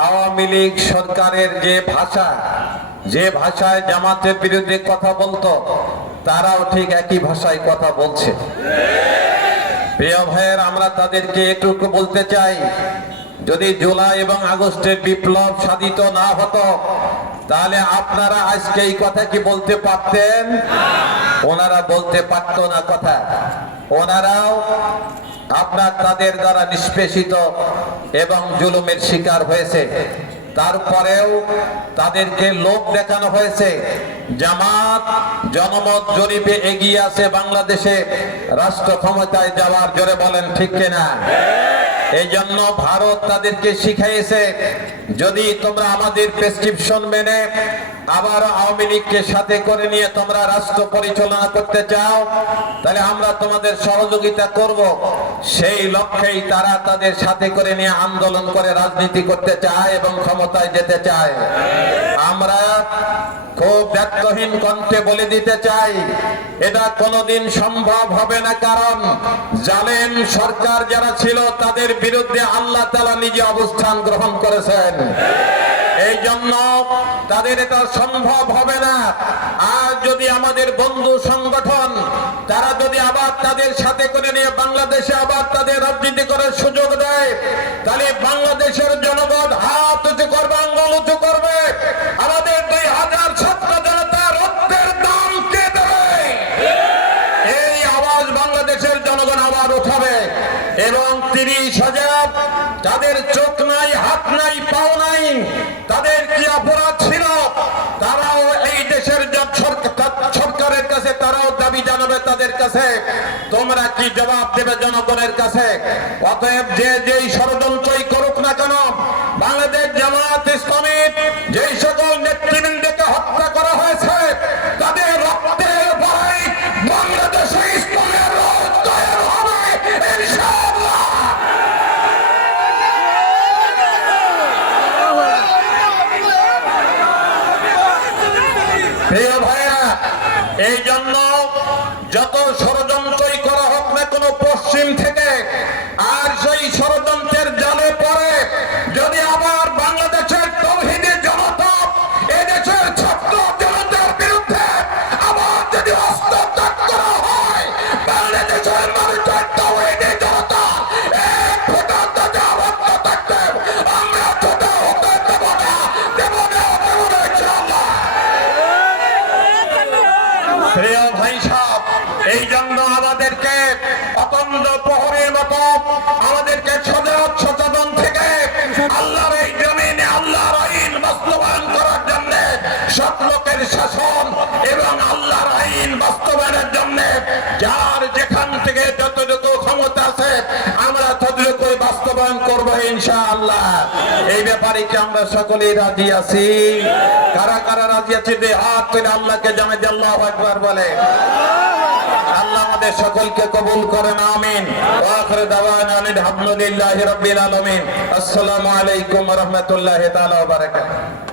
আওয়ামী লীগ সরকারের যে ভাষা, যে ভাষায় জামাতের বিরুদ্ধে কথা বলতো, তারাও ঠিক একই ভাষায় কথা বলছে। প্রিয় আমরা তাদেরকে এটুকু বলতে চাই, যদি জুলাই এবং আগস্টের বিপ্লব সাধিত না হতো, তাহলে আপনারা আজকে এই কথা কি বলতে পারতেন? ওনারা বলতে পারতো না কথা। ওনারাও আপনার তাদের দ্বারা নিষ্পেষিত এবং জুলুমের শিকার হয়েছে। তারপরেও তাদেরকে লোক দেখানো হয়েছে। জামাত জনমত জরিপে এগিয়ে আছে বাংলাদেশে। রাষ্ট্র ক্ষমতায় যাওয়ার জোরে বলেন ঠিক কিনা? এই জন্য ভারত তাদেরকে শিখাইছে যদি তোমরা আমাদের প্রেসক্রিপশন মেনে আবার আওয়ামী লীগকে সাথে করে নিয়ে তোমরা রাষ্ট্র পরিচালনা করতে চাও, তাহলে আমরা তোমাদের সহযোগিতা করব। সেই লক্ষ্যেই তারা তাদের সাথে করে নিয়ে আন্দোলন করে রাজনীতি করতে চায় এবং ক্ষমতায় যেতে চায়। আমরা খুব ব্যর্থহীন কণ্ঠে বলে দিতে চাই, এটা কোনোদিন সম্ভব হবে না, কারণ জালেম সরকার যারা ছিল তাদের বিরুদ্ধে আল্লাহ তালা নিজে অবস্থান গ্রহণ করেছেন। এই জন্য তাদের এটা সম্ভব হবে না। আর যদি আমাদের বন্ধু সংগঠন, তারা যদি আবার তাদের সাথে করে নিয়ে বাংলাদেশে আবার তাদের রাজনীতি করার সুযোগ দেয়, তাহলে বাংলাদেশের জনগণ হাত উঁচু করবে, আঙ্গুল উঁচু করবে। আমাদের দুই হাজার ছাত্র জনতা রক্তের দাম কে দেবে? এই আওয়াজ বাংলাদেশের জনগণ আবার উঠাবে। এবং তিরিশ হাজার তাদের চোখ নাই, হাত নাই, পাও নাই, তাদের কি অপরাধ ছিল? তারাও এই দেশের সরকারের কাছে, তারাও দাবি জানাবে তাদের কাছে। তোমরা কি জবাব দেবে জনগণের কাছে? অতএব যে যেই ষড়যন্ত্রই করুক না কেন, বাংলাদেশ জামাত ইসলামী প্রিয় ভাইয়া এই জন্য যত ষড়যন্ত্রই করা হোক না কোনো পশ্চিম থেকে এই জন্য আমাদেরকে অতন্দ প্রহরের মতো আমাদেরকে সজাগ সচেতন থেকে আল্লাহর এই জমিনে আল্লাহর আইন বাস্তবায়ন করার জন্য সব লোকের শাসন এবং আল্লাহর আইন বাস্তবায়নের জন্য যার যেখান থেকে যতটুকু ক্ষমতা আছে, আমরা ততটুকু বাস্তবায়ন করব ইনশাআল্লাহ। এই ব্যাপারে কি আমরা সকলেই রাজি আছি? কারা কারা রাজি আছে? যে হাত তুলে আল্লাহকে জানে যে আল্লাহ একবার বলে। আল্লাহ আমাদের সকলকে কবুল করেন, আমিন। ওয়া দাওয়ান দাওয়ানা আলহামদুলিল্লাহি রাব্বিল আলামিন। আসসালামু আলাইকুম ওয়া রাহমাতুল্লাহি তাআলা ওয়া বারাকাতুহু।